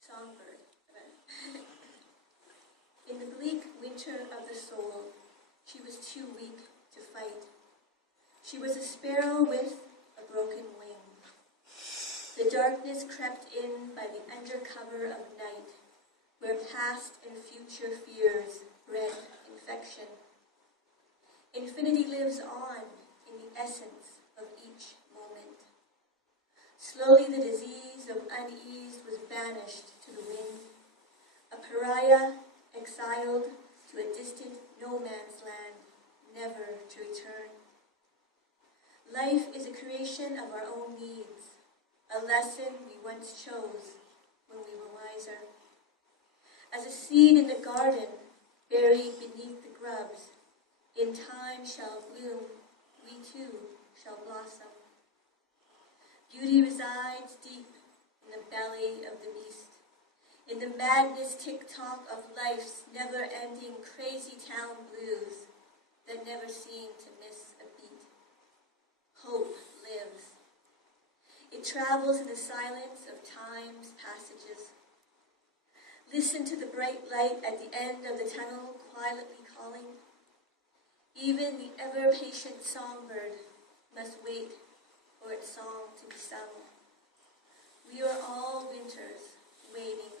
Songbird. In the bleak winter of the soul, she was too weak to fight. She was a sparrow with a broken wing. The darkness crept in by the undercover of night, where past and future fears bred infection. Infinity lives on in the essence of each moment. Slowly the disease of unease was banished to the wind, a pariah exiled to a distant no-man's land, never to return. Life is a creation of our own needs, a lesson we once chose when we were wiser. As a seed in the garden, buried beneath the grubs, in time shall bloom, we too shall blossom. Beauty resides deep in the belly of the beast, in the madness tick-tock of life's never-ending crazy town blues that never seem to miss a beat. Hope lives. It travels in the silence of time's passages. Listen to the bright light at the end of the tunnel quietly calling. Even the ever-patient songbird must wait for its song to be sung. We are all winters waiting